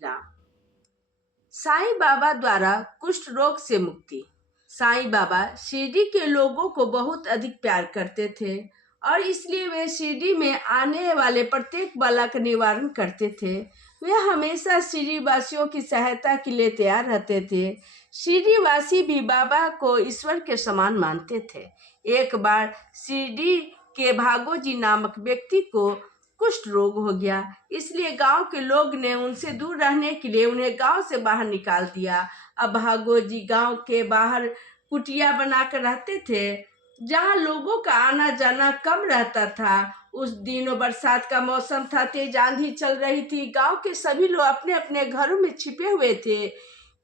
योजना। साईं बाबा द्वारा कुष्ठ रोग से मुक्ति। साईं बाबा शिरडी के लोगों को बहुत अधिक प्यार करते थे और इसलिए वे शिरडी में आने वाले प्रत्येक बला का निवारण करते थे। वे हमेशा शिरडी वासियों की सहायता के लिए तैयार रहते थे। शिरडी वासी भी बाबा को ईश्वर के समान मानते थे। एक बार शिरडी के भागोजी नामक व्यक्ति को कुष्ठ रोग हो गया, इसलिए गांव के लोग ने उनसे दूर रहने के लिए उन्हें गांव से बाहर निकाल दिया। अब भागोजी गांव के बाहर कुटिया बनाकर रहते थे, जहां लोगों का आना जाना कम रहता था। उस दिनों बरसात का मौसम था, तेज आंधी चल रही थी। गांव के सभी लोग अपने अपने घरों में छिपे हुए थे।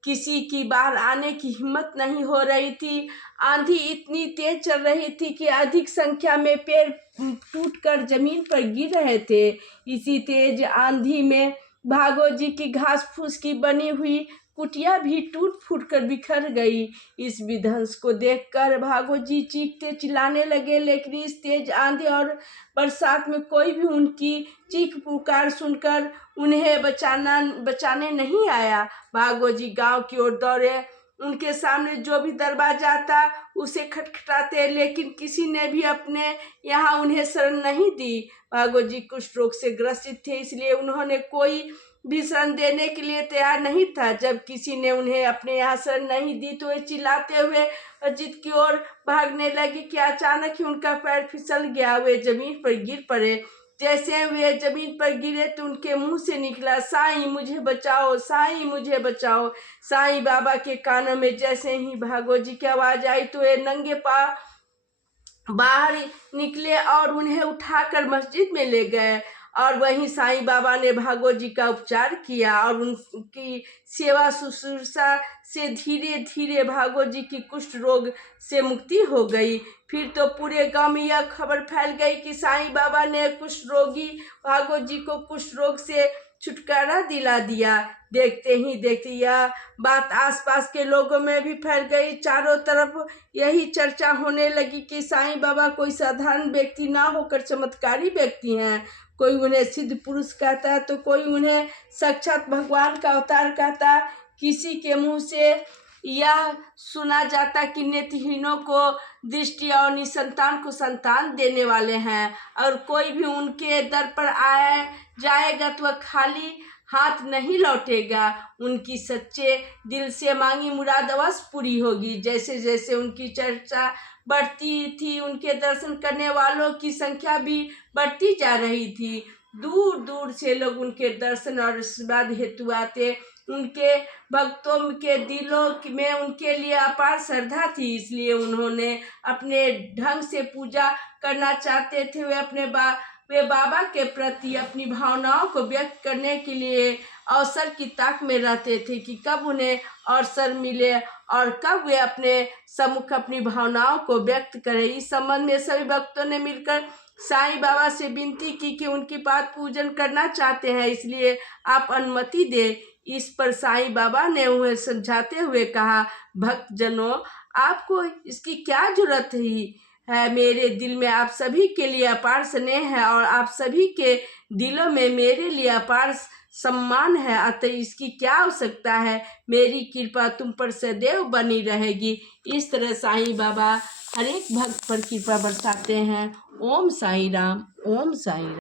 किसी की बाहर आने की हिम्मत नहीं हो रही थी। आंधी इतनी तेज चल रही थी कि अधिक संख्या में पेड़ टूटकर जमीन पर गिर रहे थे। इसी तेज आंधी में भागोजी की घास फूस की बनी हुई कुटिया भी टूट फूट कर बिखर गई। इस विध्वंस को देखकर भागोजी चीखते चिल्लाने लगे, लेकिन इस तेज आंधी और बरसात में कोई भी उनकी चीख पुकार सुनकर उन्हें बचाने नहीं आया। भागोजी गांव की ओर दौड़े। उनके सामने जो भी दरवाजा था उसे खटखटाते, लेकिन किसी ने भी अपने यहाँ उन्हें शरण नहीं दी। भागोजी कुष्ठ रोग से ग्रसित थे, इसलिए उन्होंने कोई भी शरण देने के लिए तैयार नहीं था। जब किसी ने उन्हें अपने यहाँ शरण नहीं दी तो वे चिल्लाते हुए मस्जिद की ओर भागने लगे कि अचानक ही उनका पैर फिसल गया। वे जमीन पर गिर पड़े। जैसे वे जमीन पर गिरे तो उनके मुंह से निकला, साईं मुझे बचाओ, साईं मुझे बचाओ। साईं बाबा के कानों में जैसे ही भागोजी की आवाज आई तो वे नंगे पांव बाहर निकले और उन्हें उठाकर मस्जिद में ले गए और वहीं साईं बाबा ने भागोजी का उपचार किया और उनकी सेवा शुश्रूषा से धीरे धीरे भागोजी की कुष्ठ रोग से मुक्ति हो गई। फिर तो पूरे गांव में यह खबर फैल गई कि साईं बाबा ने कुष्ठ रोगी भागोजी को कुष्ठ रोग से छुटकारा दिला दिया। देखते ही देखते यह बात आसपास के लोगों में भी फैल गई। चारों तरफ यही चर्चा होने लगी कि साईं बाबा कोई साधारण व्यक्ति ना होकर चमत्कारी व्यक्ति हैं। कोई उन्हें सिद्ध पुरुष कहता तो कोई उन्हें साक्षात भगवान का अवतार कहता। किसी के मुंह से यह सुना जाता कि नेत्रहीनों को दृष्टि और निसंतान को संतान देने वाले हैं, और कोई भी उनके दर पर आया जाएगा तो वह खाली हाथ नहीं लौटेगा। उनकी सच्चे दिल से मांगी मुराद अवश्य पूरी होगी। जैसे जैसे उनकी चर्चा बढ़ती थी, उनके दर्शन करने वालों की संख्या भी बढ़ती जा रही थी। दूर दूर से लोग उनके दर्शन और आशीर्वाद हेतु आते। उनके भक्तों के दिलों में उनके लिए अपार श्रद्धा थी, इसलिए उन्होंने अपने ढंग से पूजा करना चाहते थे। वे बाबा के प्रति अपनी भावनाओं को व्यक्त करने के लिए अवसर की ताक में रहते थे कि कब उन्हें अवसर मिले और कब वे अपने सम्मुख अपनी भावनाओं को व्यक्त करें। इस संबंध में सभी भक्तों ने मिलकर साईं बाबा से विनती की कि उनकी पाद पूजन करना चाहते हैं, इसलिए आप अनुमति दें। इस पर साईं बाबा ने उन्हें समझाते हुए कहा, भक्तजनों, आपको इसकी क्या जरूरत है। मेरे दिल में आप सभी के लिए अपार स्नेह है और आप सभी के दिलों में मेरे लिए अपार सम्मान है, अतः इसकी क्या आवश्यकता है। मेरी कृपा तुम पर सदैव बनी रहेगी। इस तरह साईं बाबा हर एक भक्त पर कृपा बरसाते हैं। ओम साईं राम, ओम साईं राम।